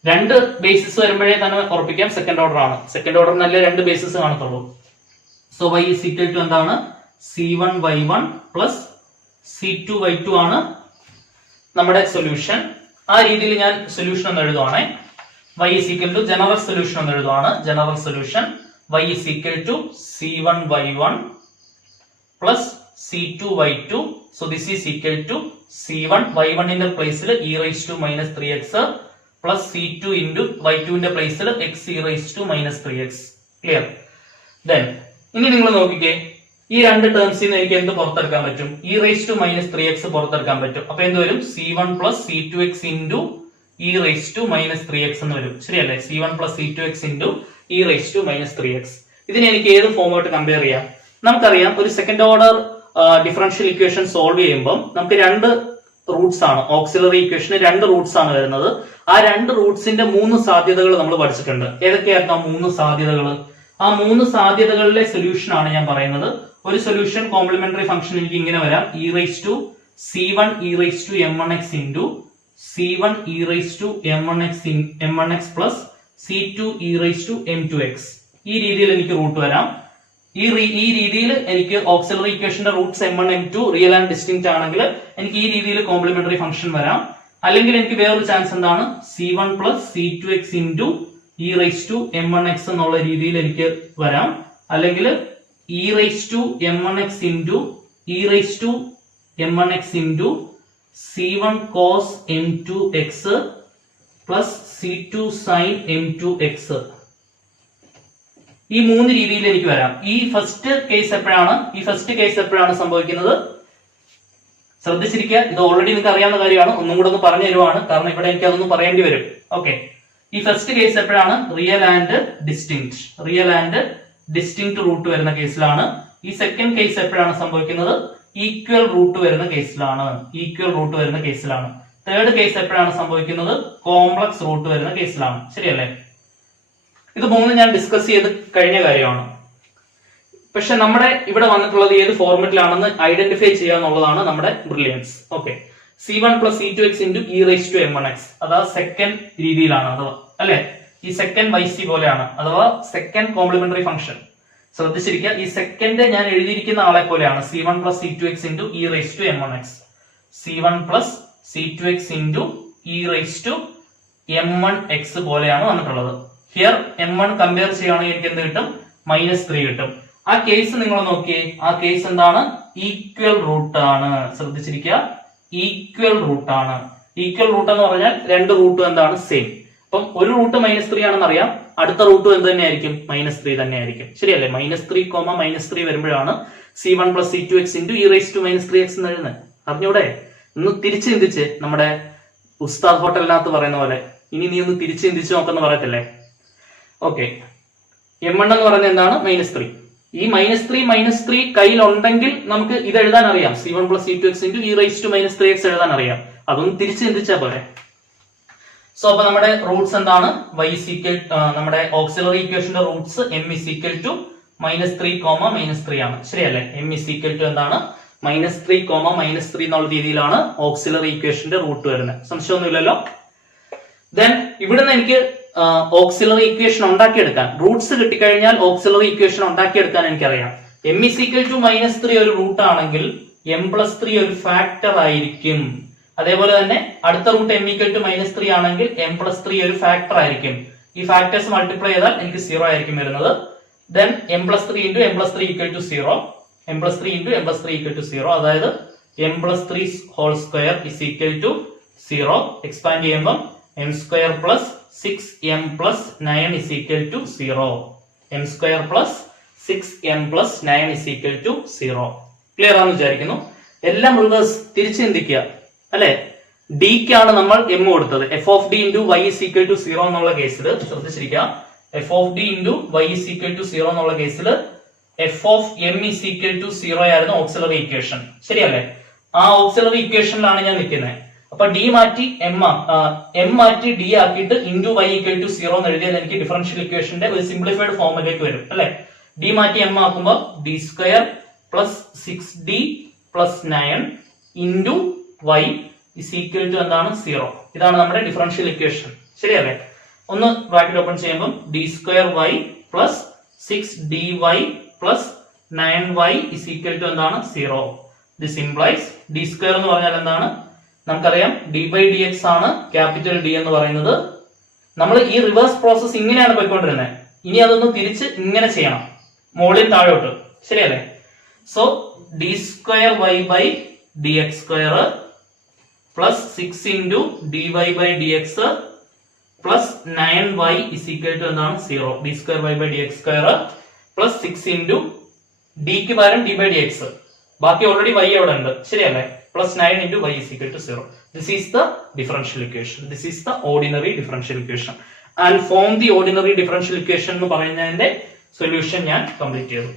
രണ്ട് ബേസിസ് വരുമ്പോഴേ തന്നെ ഉറപ്പിക്കാം സെക്കൻഡ് ഓർഡർ ആണ്. സെക്കൻഡ് ഓർഡറിനല്ലേ രണ്ട് ബേസിസ് കാണത്തുള്ളൂ. So y is equal to എന്താണ്? c1y1 പ്ലസ് c2y2 ആണ് നമ്മുടെ സൊല്യൂഷൻ. ആ രീതിയിൽ ഞാൻ സൊല്യൂഷൻ എന്ന് എഴുതുവാണേ. y is equal to general solution എന്ന് എഴുതുവാണ്. General solution y is equal to c1y1 plus c2y2. So this is equal to c1 y1 ന്റെ പ്ലേസിൽ e raised to minus 3x plus c2 into y2 ന്റെ പ്ലേസിൽ x e raised to minus 3x. Clear? Then ഇനി നിങ്ങൾ നോക്കിക്കേ, ഈ രണ്ട് ടേംസിൽ നിന്ന് എനിക്ക് എന്ത് പുറത്തെടുക്കാൻ പറ്റും? e raised to minus 3x പുറത്തെടുക്കാൻ പറ്റും. അപ്പൊ എന്ത് വരും? c1 plus c2x into e raised to minus 3x എന്ന് വരും. ശരിയല്ലേ? c1 plus c2x into e raised to minus 3x. ഇതിനെ എനിക്ക് ഏത് ഫോമായിട്ട് കമ്പയർ ചെയ്യാം? നമുക്കറിയാം, ഒരു second order differential equation solve ചെയ്യുമ്പോൾ നമുക്ക് രണ്ട് റൂട്ട്സ് ആണ്, ഓക്സിലറി ഇക്വേഷന് രണ്ട് റൂട്ട്സ് ആണ് വരുന്നത്. ആ രണ്ട് റൂട്ട്സിന്റെ മൂന്ന് സാധ്യതകൾ നമ്മൾ പഠിച്ചിട്ടുണ്ട്. ഏതൊക്കെയായിരുന്നു ആ മൂന്ന് സാധ്യതകൾ? ആ മൂന്ന് സാധ്യതകളിലെ സൊല്യൂഷൻ ആണ് ഞാൻ പറയുന്നത്. ഒരു സൊല്യൂഷൻ കോംപ്ലിമെന്ററി ഫംഗ്ഷൻ എനിക്ക് ഇങ്ങനെ വരാം, e raised to c1 e raised to m1x into c1 e raised to m1x plus c2 e raised to m2x. ഈ രീതിയിൽ എനിക്ക് റൂട്ട് വരാം. ഈ രീതിയിൽ എനിക്ക് ഓക്സിലറി ഇക്വേഷന്റെ Roots m1 m2 real and distinct ആണെങ്കിൽ എനിക്ക് ഈ രീതിയിൽ കോംപ്ലിമെന്ററി ഫംഗ്ഷൻ വരാം. അല്ലെങ്കിൽ എനിക്ക് വേറൊരു ചാൻസ് എന്താണ്? c1 plus c2x into e raised to m1x എന്നുള്ള രീതിയിൽ എനിക്ക് വരാം. അല്ലെങ്കിൽ e raised to m1x into e raised to m1x into c1 cos m2x plus c2 sin m2x. ഈ മൂന്ന് രീതിയിൽ എനിക്ക് വരാം. ഈ ഫസ്റ്റ് കേസ് എപ്പോഴാണ് സംഭവിക്കുന്നത്? ശ്രദ്ധിച്ചിരിക്കുക, ഇത് ഓൾറെഡി നിങ്ങൾക്ക് അറിയാവുന്ന കാര്യമാണ്, ഒന്നും കൂടെ ഒന്ന് പറഞ്ഞു തരുവാണ്, കാരണം ഇവിടെ എനിക്ക് അതൊന്നും പറയേണ്ടി വരും. ഓക്കെ, ഈ ഫസ്റ്റ് കേസ് എപ്പോഴാണ്? റിയൽ ആൻഡ് ഡിസ്റ്റിങ്ക്റ്റ് റൂട്ട് വരുന്ന കേസിലാണ്. ഈ സെക്കൻഡ് കേസ് എപ്പോഴാണ് സംഭവിക്കുന്നത്? ഈക്വൽ റൂട്ട് വരുന്ന കേസിലാണ്. തേർഡ് കേസ് എപ്പോഴാണ് സംഭവിക്കുന്നത്? കോംപ്ലക്സ് റൂട്ട് വരുന്ന കേസിലാണ്. ശരിയല്ലേ? ഇത് മൂന്നും ഞാൻ ഡിസ്കസ് ചെയ്ത് കഴിഞ്ഞ കാര്യമാണ്. പക്ഷെ നമ്മുടെ ഇവിടെ വന്നിട്ടുള്ളത് ഏത് ഫോർമാറ്റിലാണെന്ന് ഐഡന്റിഫൈ ചെയ്യുക എന്നുള്ളതാണ് നമ്മുടെ brilliance. Okay, C1 plus C2x into e raised to m1x, അതാ സെക്കൻഡ് രീതിയിലാണ്, അഥവാ അല്ലെ ഈ സെക്കൻഡ് YC പോലെയാണ്, അഥവാ സെക്കൻഡ് കോംപ്ലിമെന്ററി ഫംഗ്ഷൻ. ശ്രദ്ധിച്ചിരിക്കുക, ഈ സെക്കൻഡ് ഞാൻ എഴുതിയിരിക്കുന്ന ആളെ പോലെയാണ്. C1 plus C2x into e raised to m1x. C1 plus C2x into e raised to m1x പോലെയാണ് വന്നിട്ടുള്ളത്. ഹിയർ m1 കമ്പയർ ചെയ്യുകയാണെങ്കിൽ എനിക്ക് എന്ത് കിട്ടും? -3 കിട്ടും. ആ കേസ് നിങ്ങൾ നോക്കിയേ, ആ കേസ് എന്താണ്? ഈക്വൽ റൂട്ട് ആണ്. ശ്രദ്ധിച്ചിരിക്കുക, ഈക്വൽ റൂട്ട് ആണ്. ഈക്വൽ റൂട്ട് എന്ന് പറഞ്ഞാൽ രണ്ട് റൂട്ടും എന്താണ്? സെയിം. അപ്പം ഒരു റൂട്ട് -3 ആണെന്ന് അറിയാം, അടുത്ത റൂട്ടും എന്ത് തന്നെയായിരിക്കും? -3 തന്നെയായിരിക്കും. ശരിയല്ലേ? -3, -3 വരുമ്പോഴാണ് C1 plus C2x into e raised to -3x എന്ന് എഴുതുന്നത്. അറിഞ്ഞൂടെ? ഒന്ന് തിരിച്ചു ചിന്തിച്ച്, നമ്മുടെ ഉസ്താദ് ഹോട്ടലിനകത്ത് പറയുന്ന പോലെ ഇനി നീ ഒന്ന് തിരിച്ചു ചിന്തിച്ചു നോക്കെന്ന് പറയത്തില്ലേ? ഓക്കെ, M1 എന്ന് പറയുന്നത് എന്താണ്? -3. ഈ -3 കയ്യിലുണ്ടെങ്കിൽ നമുക്ക് ഇത് എഴുതാൻ അറിയാം. C1 plus C2x into e raised to -3x എഴുതാൻ അറിയാം. അതൊന്ന് തിരിച്ചു ചിന്തിച്ചാൽ പോരെ. സോ അപ്പൊ നമ്മുടെ റൂട്ട്സ് എന്താണ്? y is equal, നമ്മുടെ ഓക്സിലറി ഇക്വേഷന്റെ Roots m is equal to -3, -3 ആണ്. ശരിയല്ലേ? m is equal to എന്താണ്? -3, -3 എന്നുള്ള രീതിയിലാണ് ഓക്സിലറി ഇക്വേഷന്റെ റൂട്ട് വരുന്നത്. സംശയമൊന്നുമില്ലല്ലോ? ദെൻ ഇവിടുന്ന് എനിക്ക് ഓക്സിലറി ഇക്വേഷൻ ഉണ്ടാക്കിയെടുക്കാൻ, റൂട്ട്സ് കിട്ടിക്കഴിഞ്ഞാൽ ഓക്സിലറി ഇക്വേഷൻ ഉണ്ടാക്കിയെടുക്കാൻ എനിക്കറിയാം. m is equal to -3 ഒരു റൂട്ട് ആണെങ്കിൽ m+3 ഒരു ഫാക്ടർ ആയിരിക്കും. അതേപോലെ തന്നെ അടുത്ത റൂട്ട് m equal to -3 ആണെങ്കിൽ m+3 ഒരു ഫാക്ടർ ആയിരിക്കും. ഈ ഫാക്ടേഴ്സ് മൾട്ടിപ്ലൈ ചെയ്താൽ എനിക്ക് 0 ആയിരിക്കും വരുന്നത്. Then m+3 into m+3 equal to 0, m+3 into m+3 equal to 0, അതായത് m+3 whole square is equal to 0. Expand ചെയ്യുമ്പോൾ m square plus 6m plus 9 is equal to 0. m square plus 6m plus 9 is equal to 0. Clear ആണെന്ന് വിചാരിക്കുന്നു. എല്ലാം reverse തിരിച്ചു ചിന്തിക്കുക അല്ലെ? ഡിക്കാണ് നമ്മൾ m കൊടുത്തത്. f of d into y is equal to 0 എന്നുള്ള കേസിൽ ശ്രദ്ധിച്ചിരിക്കുക. f of d into y is equal to 0 എന്നുള്ള കേസിൽ f of m is equal to 0 ആയിരുന്നു ഓക്സിലറി ഇക്വേഷൻ. ശരിയല്ലേ? ആ ഓക്സിലറി ഇക്വേഷനിലാണ് ഞാൻ നിൽക്കുന്നത്. അപ്പൊ d മാറ്റി m മാറ്റി d ആക്കിയിട്ട് ഇൻറ്റു y ഈക്വൽ ടു 0 എന്ന് എഴുതിയാൽ എനിക്ക് ഡിഫറൻഷ്യൽ ഇക്വേഷന്റെ ഒരു സിംപ്ലിഫൈഡ് ഫോമിലേക്ക് വരും അല്ലെ? d മാറ്റി m ആക്കുമ്പോൾ d² plus 6d plus 9 into y is equal to എന്താണ്? 0. ഇതാണ് നമ്മുടെ ഡിഫറൻഷ്യൽ ഇക്വേഷൻ. ശരിയല്ലേ? ഒന്ന് ബ്രാക്കറ്റ് ഓപ്പൺ ചെയ്യുമ്പോൾ d² plus 6dy plus 9y is equal to എന്താണ്? 0. ദിസ് ഇംപ്ലൈസ് d² എന്ന് പറഞ്ഞാൽ എന്താണ്? നമുക്കറിയാം d/dx ആണ് ക്യാപിറ്റൽ D എന്ന് പറയുന്നത്. നമ്മൾ ഈ റിവേഴ്സ് പ്രോസസ് ഇങ്ങനെയാണ് പോയിക്കൊണ്ടിരുന്നത്. ഇനി അതൊന്ന് തിരിച്ച് ഇങ്ങനെ ചെയ്യണം, മുകളിൽ താഴോട്ട്. ശരിയല്ലേ? So d²y/dx² plus 6 into dy/dx plus 9y is equal to എന്താണ്? 0. d²y/dx² പ്ലസ് 6 ഇൻറ്റു ഡിക്ക് പകരം d/dx, ബാക്കി ഓൾറെഡി y അവിടെ ഉണ്ട്. ശരിയല്ലേ? plus 9 into y is equal to 0. This is the differential equation. This is the ordinary differential equation. And form the ordinary differential equation എന്ന് പറയുന്നതിന്റെ solution ഞാൻ കംപ്ലീറ്റ് ചെയ്തു.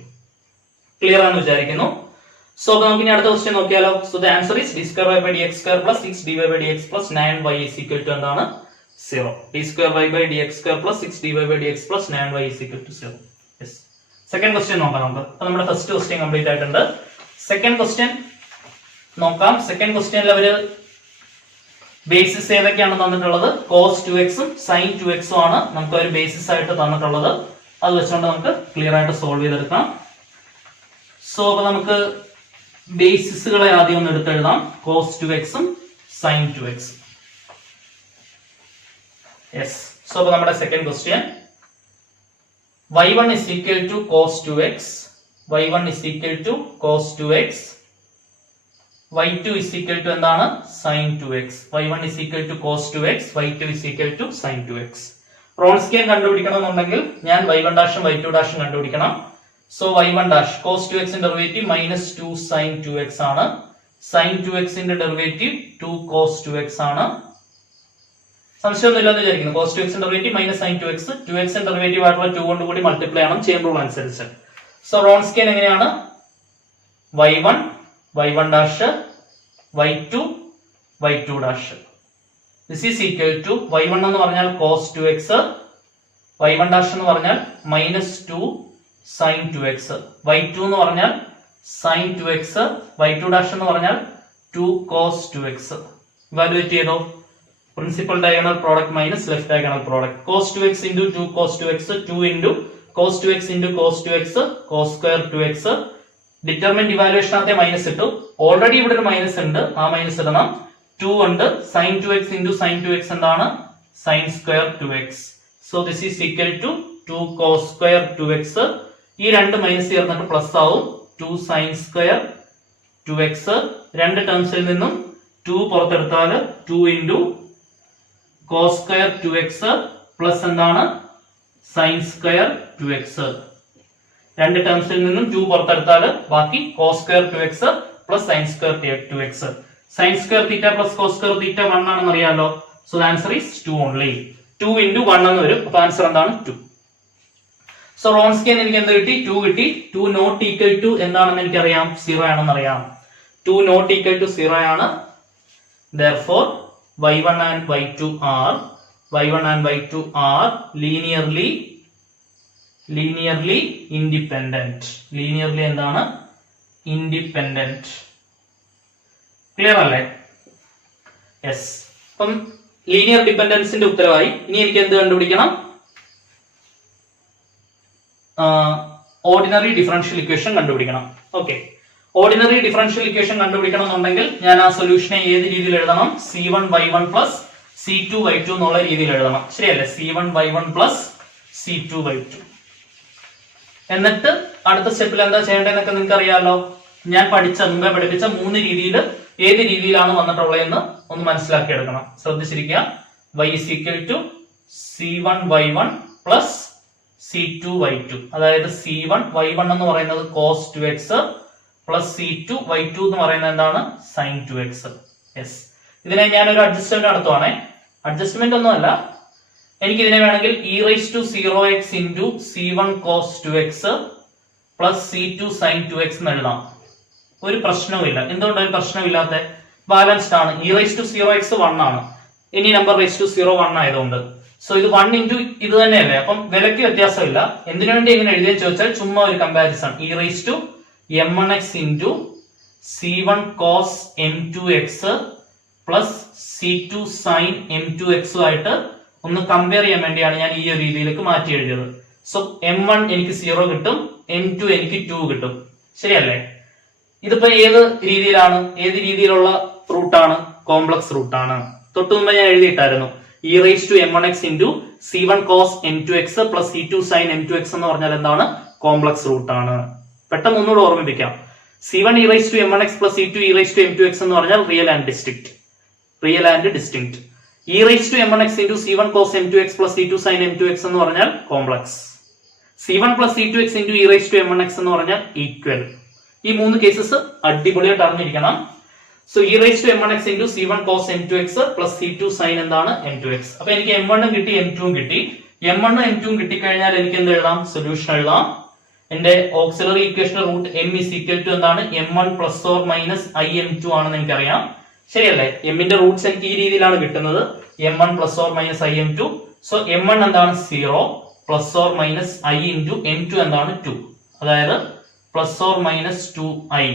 ക്ലിയർ ആണെന്ന് വിചാരിക്കുന്നു. സോ നമുക്ക് ഇനി അടുത്ത ക്വസ്റ്റ്യൻ നോക്കിയാലോ. So the answer is d²y/dx² plus 6dy/dx plus 9y is equal to എന്താണ്? 0. d²y/dx² plus 6dy/dx plus 9y is equal to 0. Yes. Second question നോക്കാം നമുക്ക്. അപ്പൊ നമ്മുടെ ഫസ്റ്റ് ക്വസ്റ്റ്യൻ കംപ്ലീറ്റ് ആയിട്ടുണ്ട്. സെക്കൻഡ് ക്വസ്റ്റ്യൻ നോക്കാം. സെക്കൻഡ് ക്വസ്റ്റ്യനിൽ അവര് ബേസിസ് ഏതൊക്കെയാണ് തന്നിട്ടുള്ളത്? cos 2x ഉം sin 2x ഉം ആണ് നമുക്ക് ഒരു ബേസിസ് ആയിട്ട് തന്നിട്ടുള്ളത്. അത് വെച്ചുകൊണ്ട് നമുക്ക് ക്ലിയർ ആയിട്ട് സോൾവ് ചെയ്തെടുക്കാം. സോ അപ്പൊ നമുക്ക് ബേസിസുകളെ ആദ്യം ഒന്ന് എടുത്തെഴുതാം. cos 2x ഉം sin 2x. യെസ്. സോ അപ്പൊ നമ്മുടെ second question y1 is equal to cos 2x, y1 is equal to cos 2x, y2 is equal to എന്താണ്? sin 2x. y1 is equal to cos 2x, y2 is equal to sin 2x. Wronskian കണ്ടുപിടിക്കണമെന്നുണ്ടെങ്കിൽ ഞാൻ y1 ഡാഷും y2 ഡാഷും കണ്ടുപിടിക്കണം. So y1 dash cos 2x ന്റെ derivative -2 sin 2x ആണ്. sin 2x ന്റെ derivative 2 cos 2x ആണ്. സംശയമൊന്നുമില്ലെന്ന് വിചാരിക്കുന്നു. cos 2x ന്റെ derivative -sin 2x, 2x ന്റെ ഡെറിവേറ്റീവ് ആയിട്ടുള്ള 2 കൊണ്ട് കൂടി മൾട്ടിപ്ലൈ ചെയ്യണം ചെയിൻ റൂൾ അനുസരിച്ച്. സോ റോൺസ്കിയൻ എങ്ങനെയാണ്? y1 y1 dash y2 y2 dash. This is equal to y1 എന്ന് പറഞ്ഞാൽ cos 2x, y1 dash എന്ന് പറഞ്ഞാൽ minus 2 sin 2x, y2 എന്ന് പറഞ്ഞാൽ sin 2x, y2 dash എന്ന് പറഞ്ഞാൽ 2 cos 2x. ഇവാലുവേറ്റ് ചെയ്തോ. Principal diagonal product minus left diagonal product. cos 2x into 2 cos 2x, 2 into cos 2x into cos 2x, cos square 2x. Determinant ഇവാലുവേഷനകത്തെ minus ഇട്ടു. Already ഇവിടെ ഒരു minus ഉണ്ട്, ആ minus ഇടണം. 2 ഉണ്ട്. sin 2x into sin 2x എന്താണ്? sin square 2x. So this is equal to 2 cos square 2x. ഈ രണ്ട് മൈനസ് ചേർന്നിട്ട് പ്ലസ് ആവും. 2 sin square 2x. രണ്ട് ടേംസിൽ നിന്നും 2 പുറത്തെടുത്താൽ 2 into cos square 2x plus എന്താണ്? sin square 2x. രണ്ട് ടേംസിൽ നിന്നും 2 പുറത്തെടുത്താൽ ബാക്കി cos square 2x plus sin square 2x. sin square theta plus cos square theta 1 ആണെന്ന് അറിയാലോ. So the answer is 2 only. 2 into 1 എന്ന് വരും. അപ്പൊ ആൻസർ എന്താണ്? 2. സോ റോൺസ്കിയൻ എനിക്ക് എന്ത് കിട്ടി? 2 കിട്ടി. 2 നോട്ട് ഈക്വൽ ടു എന്താണെന്ന് എനിക്കറിയാം, 0 ആണെന്ന് അറിയാം. 2 നോട്ട് ഈക്വൽ ടു 0 ആണ്. Therefore y1 and y2 are linearly independent. Linearly എന്താണ്? Independent. ക്ലിയർ അല്ലേ? യെസ്. അപ്പം ലീനിയർ ഡിപെൻഡൻസിന്റെ ഉത്തരവായി. ഇനി എനിക്ക് എന്ത് കണ്ടുപിടിക്കണം? ഓർഡിനറി ഡിഫറൻഷ്യൽ ഇക്വേഷൻ കണ്ടുപിടിക്കണം. ഓക്കെ, ഓർഡിനറി ഡിഫറൻഷ്യൽ ഇക്വേഷൻ കണ്ടുപിടിക്കണം എന്നുണ്ടെങ്കിൽ ഞാൻ ആ സൊല്യൂഷനെ ഏത് രീതിയിൽ എഴുതണം? c1y1 പ്ലസ് c2y2 എന്നുള്ള രീതിയിൽ എഴുതണം. ശരിയല്ലേ? c1y1 plus c2y2. എന്നിട്ട് അടുത്ത സ്റ്റെപ്പിൽ എന്താ ചെയ്യേണ്ടതെന്നൊക്കെ നിങ്ങൾക്ക് അറിയാമല്ലോ. ഞാൻ മുമ്പേ പഠിപ്പിച്ച 3 രീതിയിൽ ഏത് രീതിയിലാണ് വന്നിട്ടുള്ളതെന്ന് ഒന്ന് മനസ്സിലാക്കി എടുക്കണം. ശ്രദ്ധിച്ചിരിക്കുക. y is equal to c1y1 plus c2y2. അതായത് y1 എന്ന് പറയുന്നത് cos 2x പ്ലസ് c2y2 എന്ന് പറയുന്നത് എന്താണ്? sin 2x. യെസ്. ഇതിനെ ഞാനൊരു അഡ്ജസ്റ്റ്മെന്റ് നടത്തുവാണേ. അഡ്ജസ്റ്റ്മെന്റ് ഒന്നുമല്ല, എനിക്ക് ഇതിനെ വേണമെങ്കിൽ e raised to 0x into c1 cos 2x plus c2 sin 2x എന്ന് എഴുതാം. ഒരു പ്രശ്നവുമില്ല. എന്തുകൊണ്ട് ഒരു പ്രശ്നമില്ലാത്ത? ബാലൻസ്ഡ് ആണ്. e raised to 0x 1 ആണ്. ഇനി നമ്പർ raised to 0 1 ആയതുകൊണ്ട് സോ ഇത് 1 into ഇത് തന്നെയല്ലേ. അപ്പം വിലക്ക് വ്യത്യാസമില്ല. എന്തിനു വേണ്ടി എങ്ങനെ എഴുതിയെന്ന് ചോദിച്ചാൽ ചുമ്മാ ഒരു comparison. e raised to m1x into c1 cos m2x plus c2 sin m2x ആയിട്ട് ഒന്ന് കമ്പയർ ചെയ്യാൻ വേണ്ടിയാണ് ഞാൻ ഈ ഒരു രീതിയിലേക്ക് മാറ്റി എഴുതിയത്. സോ m1 എനിക്ക് 0 കിട്ടും, m2 എനിക്ക് 2 കിട്ടും. ശരിയല്ലേ? ഇതിപ്പോ ഏത് രീതിയിലുള്ള റൂട്ടാണ്? കോംപ്ലക്സ് റൂട്ടാണ്. തൊട്ടു മുമ്പ് ഞാൻ എഴുതിയിട്ടായിരുന്നു. e raised to m1x into c1 cos m2x plus c2 sin m2x എന്ന് പറഞ്ഞാൽ എന്താണ്? കോംപ്ലക്സ് റൂട്ടാണ്. പെട്ടെന്ന് ഒന്നുകൂടെ ഓർമ്മിപ്പിക്കാം. c1 e raised to m1x plus c2 e raised to m2x എന്ന് പറഞ്ഞാൽ real and distinct. e raised to m1x into c1 cos m2x plus c2 sin m2x എന്ന് പറഞ്ഞാൽ complex. c1 plus c2x into e raised to m1x എന്ന് പറഞ്ഞാൽ equal. ഈ 3 cases അടിപൊളിയായിട്ട് അറിഞ്ഞിരിക്കണം. So e raised to m1x into c1 cos m2x plus c2 sin എന്താണ്? m2x. അപ്പൊ എനിക്ക് m1 ഉം കിട്ടി, m2 ഉം കിട്ടി. m1 ഉം m2 ഉം കിട്ടിക്കഴിഞ്ഞാൽ എനിക്ക് എന്ത് എഴുതാം? സൊല്യൂഷൻ എഴുതാം. എന്റെ auxiliary equation root m is equal to എന്താണ്? m1 plus or minus im2 ആണെന്ന് എനിക്കറിയാം. ശരിയല്ലേ? എമ്മിന്റെ റൂട്ട്സ് എനിക്ക് ഈ രീതിയിലാണ് കിട്ടുന്നത്. m1 plus or minus im2. So m1 എന്താണ്? 0 plus or minus i into m2 എന്താണ്? 2. അതായത് plus or minus 2i.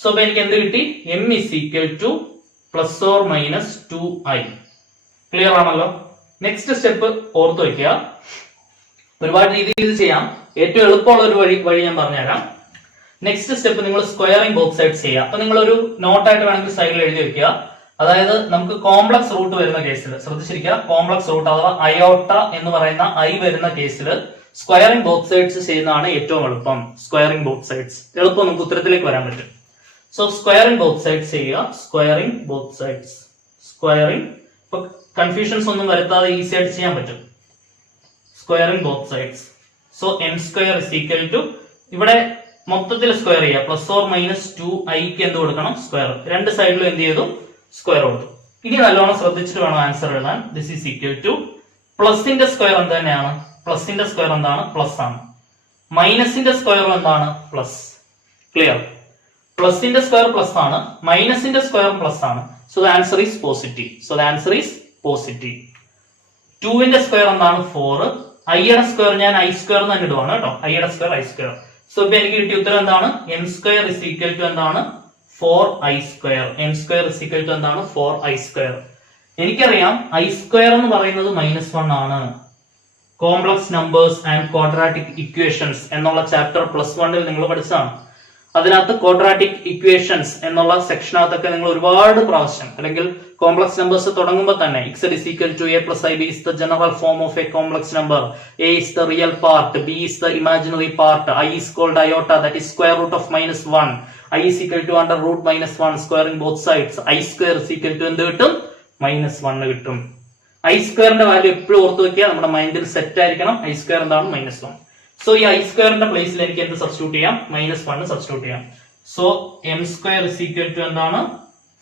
So അപ്പൊ എനിക്ക് എന്ത് കിട്ടി? m is equal to plus or minus 2i. Clear ആണല്ലോ? നെക്സ്റ്റ് സ്റ്റെപ്പ് ഓർത്ത് വയ്ക്കുക. ഒരുപാട് രീതിയിൽ ഇത് ചെയ്യാം. ഏറ്റവും എളുപ്പമുള്ള ഒരു വഴി ഞാൻ പറഞ്ഞുതരാം. നെക്സ്റ്റ് സ്റ്റെപ്പ് നിങ്ങൾ സ്ക്വയറിംഗ് ബോത്ത് സൈഡ്സ് ചെയ്യുക. അപ്പൊ നിങ്ങൾ ഒരു നോട്ടായിട്ട് വേണമെങ്കിൽ സൈഡിൽ എഴുതി വെക്കുക. അതായത് നമുക്ക് കോംപ്ലക്സ് റൂട്ട് വരുന്ന കേസിൽ ശ്രദ്ധിച്ചിരിക്കുക. കോംപ്ലക്സ് റൂട്ട് അഥവാ അയോട്ട എന്ന് പറയുന്ന ഐ വരുന്ന കേസിൽ സ്ക്വയറിംഗ് ബോത്ത് സൈഡ്സ് ചെയ്യുന്നതാണ് ഏറ്റവും എളുപ്പം. സ്ക്വയറിംഗ് ബോത്ത് സൈഡ്സ് എളുപ്പം നമുക്ക് ഉത്തരത്തിലേക്ക് വരാൻ പറ്റും. സോ സ്ക്വയറിംഗ് ബോത്ത് സൈഡ്സ് ചെയ്യുക. സ്ക്വയറിംഗ് ഇപ്പൊ കൺഫ്യൂഷൻസ് ഒന്നും വരുത്താതെ ഈസി ആയിട്ട് ചെയ്യാൻ പറ്റും. Squaring both sides. So m square is equal to, ഇവിടെ മൊത്തത്തിൽ സ്ക്വയർ ചെയ്യുക. പ്ലസ് ഓർ മൈനസ് 2iക്ക് എന്ത് കൊടുക്കണം? സ്ക്വയർ. രണ്ട് സൈഡിലും എന്ത് ചെയ്തു? സ്ക്വയർ കൊടുത്തു. ഇനി നല്ലോണം ശ്രദ്ധിച്ചിട്ട് വേണം ആൻസർ എഴുതാൻ. ദിസ് ഈസ് ഈക്വൽ ടു പ്ലസിന്റെ സ്ക്വയർ എന്ത് തന്നെയാണ്? പ്ലസിന്റെ സ്ക്വയർ എന്താണ്? പ്ലസ് ആണ്. മൈനസിന്റെ സ്ക്വയർ എന്താണ്? പ്ലസ്. ക്ലിയർ? പ്ലസിന്റെ സ്ക്വയർ പ്ലസ് ആണ്, മൈനസിന്റെ സ്ക്വയർ പ്ലസ് ആണ്. So the answer is positive. So the answer is positive. 2ന്റെ സ്ക്വയർ എന്താണ്? 4. ഐയുടെ സ്ക്വയർ ഞാൻ ഐ സ്ക്വയർ തന്നെ ഇടുവാണ് കേട്ടോ. ഐയുടെ സ്ക്വയർ ഐ സ്ക്വയർ. സോ ഇപ്പൊ എനിക്ക് കിട്ടിയ ഉത്തരം എന്താണ്? M square is equal to എന്താണ്? 4i square. M square is equal to എന്താണ്? 4i square. എനിക്കറിയാം ഐ സ്ക്വയർ എന്ന് പറയുന്നത് -1 ആണ്. Complex numbers and quadratic equations എന്നുള്ള ചാപ്റ്റർ +1 നിങ്ങൾ പഠിച്ചതാണ്. അതിനകത്ത് ക്വാഡ്രാറ്റിക് ഇക്വേഷൻസ് എന്നുള്ള സെക്ഷനകത്തൊക്കെ നിങ്ങൾ ഒരുപാട് പ്രാവശ്യം, അല്ലെങ്കിൽ കോംപ്ലക്സ് നമ്പേഴ്സ് തുടങ്ങുമ്പോൾ തന്നെ z is equal to a plus ib is the general form of a complex number, a is the real part, b is the imaginary part, I is called iota, that is square root of -1, I is equal to under root -1, squaring both sides, I square is equal to എന്ത് കിട്ടും? -1 കിട്ടും. I സ്ക്വയറിന്റെ value എപ്പോഴും ഓർത്ത് വെക്കുക, നമ്മുടെ മൈൻഡിൽ set ആയിരിക്കണം. ഐ സ്ക്വയർ എന്താണ്? -1. സോ ഈ ഐ സ്ക്വയറിന്റെ പ്ലേസിൽ എനിക്ക് എന്ത് സബ്സ്റ്റിറ്റ്യൂട്ട് ചെയ്യാം? -1 സബ്സ്റ്റിറ്റ്യൂട്ട് ചെയ്യാം. So m square is equal to എന്താണ്?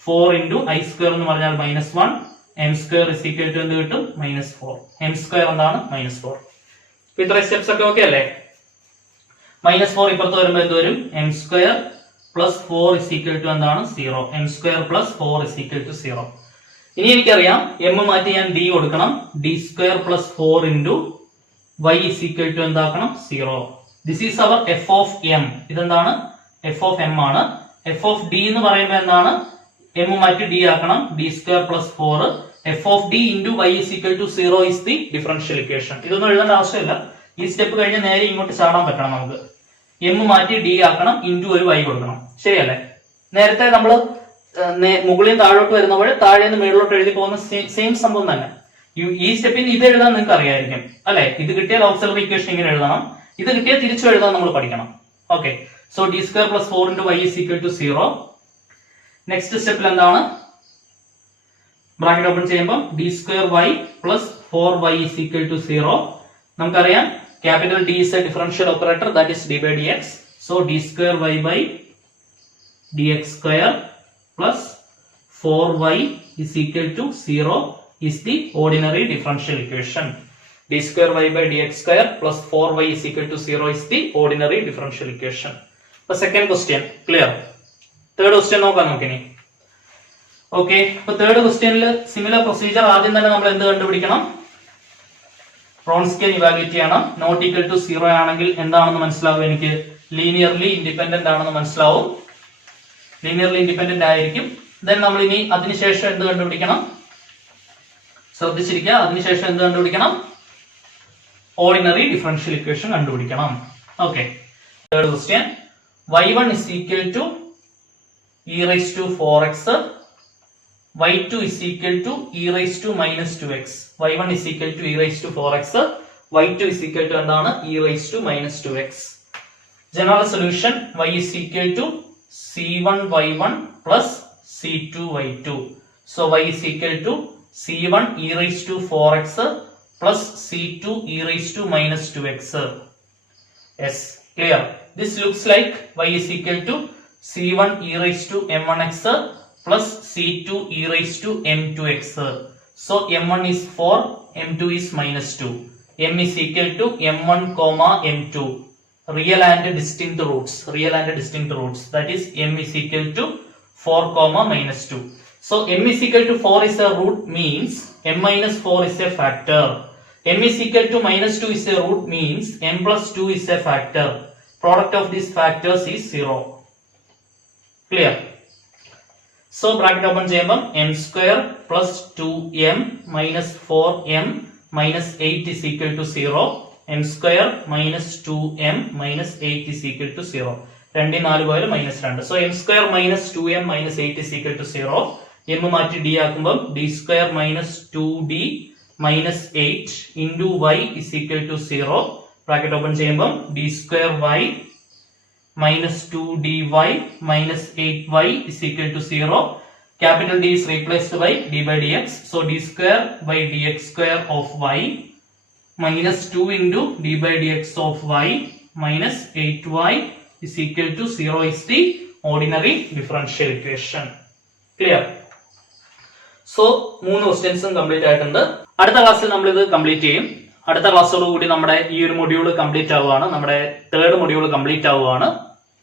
4 ഇൻറ്റു ഐ സ്ക്വയർ എന്ന് പറഞ്ഞാൽ -1, m square is equal to എന്ത് കിട്ടും? -4. എം സ്ക്വയർ എന്താണ്? -4. ഇപ്പൊ ഇത്ര സ്റ്റെപ്സ് ഒക്കെ ഓക്കെ അല്ലേ? -4 ഇപ്പുറത്ത് വരുമ്പോൾ എന്ത് വരും? M square plus 4 is equal to എന്താണ്? 0. M square plus 4 is equal to 0. ഇനി എനിക്കറിയാം എം മാറ്റി ഞാൻ ഡി കൊടുക്കണം. D square plus 4 into y is equal to എന്താക്കണം? 0. This is our f of m. ഇതെന്താണ്? f of m ആണ്. f of d എന്ന് പറയുമ്പോൾ എന്താണ്? m മാറ്റി d ആക്കണം. d square plus 4. f of d into y is equal to 0 is the differential equation. ഇതൊന്നും എഴുതേണ്ട ആവശ്യമില്ല. ഈ സ്റ്റെപ്പ് കഴിഞ്ഞ് നേരെ ഇങ്ങോട്ട് ചാടാൻ പറ്റണം നമുക്ക്. m മാറ്റി d ആക്കണം, ഇൻറ്റു ഒരു y കൊടുക്കണം. ശരിയല്ലേ? നേരത്തെ നമ്മൾ മുകളിൽ താഴോട്ട് വരുന്നപ്പോൾ താഴെ നിന്ന് മേളിലോട്ട് എഴുതി പോകുന്ന സെയിം സംഭവം തന്നെ. ഈ സ്റ്റെപ്പിൽ ഇത് എഴുതാൻ നിങ്ങൾക്ക് അറിയായിരിക്കും അല്ലെ? ഇത് കിട്ടിയാൽ ഓക്സിലറി ഇക്വേഷൻ ഇങ്ങനെ എഴുതണം, ഇത് കിട്ടിയാൽ തിരിച്ചു എഴുതാൻ നമ്മൾ പഠിക്കണം. Okay, so d square plus 4 into y is equal to 0. Next സ്റ്റെപ്പിൽ എന്താണ്? ബ്രാക്കറ്റ് ഓപ്പൺ ചെയ്യുമ്പോൾ d square y plus 4y is equal to 0. നമുക്കറിയാം capital D is a differential operator, that is d by d x. So d square y by d x square plus 4y is equal to 0 is the ordinary differential equation. d square y by dx square plus 4y is equal to 0 is the ordinary differential equation. The second question clear? Third question നോക്കാം നമുക്കിനി. Okay, അപ്പൊ third ക്വസ്റ്റ്യനിൽ similar procedure. ആദ്യം തന്നെ നമ്മൾ എന്ത് കണ്ടുപിടിക്കണം? Wronskian evaluate ചെയ്യണം. നോട്ട് ഈക്വൽ ടു 0 ആണെങ്കിൽ എന്താണെന്ന് മനസ്സിലാവും എനിക്ക്? ലീനിയർലി ഇൻഡിപെൻഡന്റ് ആണെന്ന് മനസ്സിലാവും. ലീനിയർലി ഇൻഡിപെൻഡന്റ് ആയിരിക്കും. ദെൻ നമ്മൾ ഇനി അതിനുശേഷം എന്ത് കണ്ടുപിടിക്കണം? ശ്രദ്ധിച്ചിരിക്കുക. അതിനുശേഷം എന്ത് കണ്ടുപിടിക്കണം? ഓർഡിനറി ഡിഫറൻഷ്യൽ ഇക്വേഷൻ കണ്ടുപിടിക്കണം. Okay, third question. y1 is equal to e raised to 4x, y2 is equal to e raised to minus 2x. y1 is equal to e raised to 4x, y2 is equal to എന്താണ്? e raised to minus 2x. General solution y is equal to c1y1 plus c2y2. so y is equal to c1 e raised to 4x plus c2 e raised to minus 2x. Yes, clear? This looks like y is equal to c1 e raised to m1x plus c2 e raised to m2x. So m1 is 4, m2 is minus 2. m is equal to m1 comma m2. Real and distinct roots. Real and distinct roots. That is m is equal to 4 comma minus 2. So m is equal to 4 is a root, means m minus 4 is a factor. m is equal to minus 2 is a root, means m plus 2 is a factor. Product of these factors is 0. Clear? So bracket open ചെയ്യുമ്പോൾ m square plus 2m minus 4m minus 8 is equal to 0. m square minus 2m minus 8 is equal to 0. 2 4 പോയാൽ -2. So m square minus 2m minus 8 is equal to 0. m മാറ്റി d ആക്കുമ്പോൾ d square minus 2d minus 8 into y is equal to 0. Bracket open ചെയ്യുമ്പോൾ d square y minus 2dy minus 8y is equal to 0. Capital D is replaced by d by dx. So d square by dx square of y minus 2 into d by dx of y minus 8y is equal to 0 is the ordinary differential equation. Clear? So 3 ക്വസ്റ്റ്യൻസും complete ആയിട്ടുണ്ട്. അടുത്ത ക്ലാസ്സിൽ നമ്മൾ ഇത് complete ചെയ്യും. അടുത്ത ക്ലാസ്സോട് കൂടി നമ്മുടെ ഈ ഒരു മൊഡ്യൂൾ കംപ്ലീറ്റ് ആവുകയാണ്. നമ്മുടെ തേർഡ് മൊഡ്യൂൾ കംപ്ലീറ്റ് ആവുകയാണ്.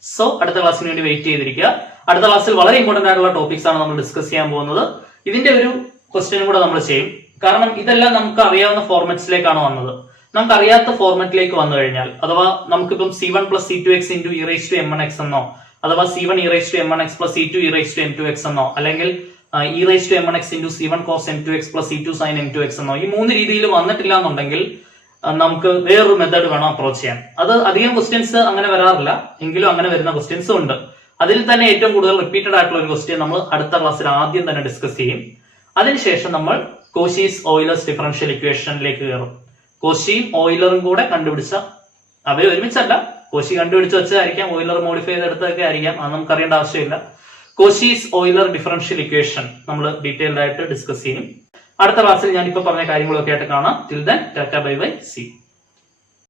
സോ അടുത്ത ക്ലാസ്സിന് വേണ്ടി വെയിറ്റ് ചെയ്തിരിക്കുക. അടുത്ത ക്ലാസ്സിൽ വളരെ ഇമ്പോർട്ടന്റ് ആയിട്ടുള്ള ടോപ്പിക്സ് ആണ് നമ്മൾ ഡിസ്കസ് ചെയ്യാൻ പോകുന്നത്. ഇതിന്റെ ഒരു ക്വസ്റ്റ്യനും കൂടെ നമ്മൾ ചെയ്യും. കാരണം ഇതെല്ലാം നമുക്ക് അറിയാവുന്ന ഫോർമാറ്റ്സിലേക്കാണ് വന്നത്. നമുക്ക് അറിയാത്ത ഫോർമാറ്റിലേക്ക് വന്നു കഴിഞ്ഞാൽ, അഥവാ നമുക്കിപ്പം C1 plus C2x into e raise to M1x എന്നോ, അഥവാ C1 e raise to M1x plus C2 e raise to M2x എന്നോ, അല്ലെങ്കിൽ e raise to M1x into C1 cos M2x plus C2 sine M2x എന്നോ, ഈ 3 രീതിയിൽ വന്നിട്ടില്ല എന്നുണ്ടെങ്കിൽ നമുക്ക് വേറൊരു മെത്തേഡ് വേണം അപ്രോച്ച് ചെയ്യാൻ. അത് അധികം ക്വസ്റ്റ്യൻസ് അങ്ങനെ വരാറില്ല, എങ്കിലും അങ്ങനെ വരുന്ന ക്വസ്റ്റ്യൻസും ഉണ്ട്. അതിൽ തന്നെ ഏറ്റവും കൂടുതൽ റിപ്പീറ്റഡ് ആയിട്ടുള്ള ഒരു ക്വസ്റ്റ്യൻ നമ്മൾ അടുത്ത ക്ലാസ്സിൽ ആദ്യം തന്നെ ഡിസ്കസ് ചെയ്യും. അതിനുശേഷം നമ്മൾ കോഷീസ് ഓയിലേഴ്സ് ഡിഫറൻഷ്യൽ ഇക്വേഷനിലേക്ക് കയറും. കോഷിയും ഓയിലറും കൂടെ കണ്ടുപിടിച്ച, അവയെ ഒരുമിച്ചല്ല, കോഷി കണ്ടുപിടിച്ച് വെച്ചായിരിക്കാം, ഓയിലർ മോഡിഫൈ ചെയ്തെടുത്തൊക്കെ ആയിരിക്കാം, അത് നമുക്ക് അറിയേണ്ട ആവശ്യമില്ല. കോഷീസ് ഓയിലർ ഡിഫറൻഷ്യൽ ഇക്വേഷൻ നമ്മൾ ഡീറ്റെയിൽഡ് ആയിട്ട് ഡിസ്കസ് ചെയ്യും. അടുത്ത ക്ലാസ്സിൽ ഞാൻ ഇപ്പൊ പറഞ്ഞ കാര്യങ്ങളൊക്കെ ആയിട്ട് കാണാം. Till then Tata bye bye, C.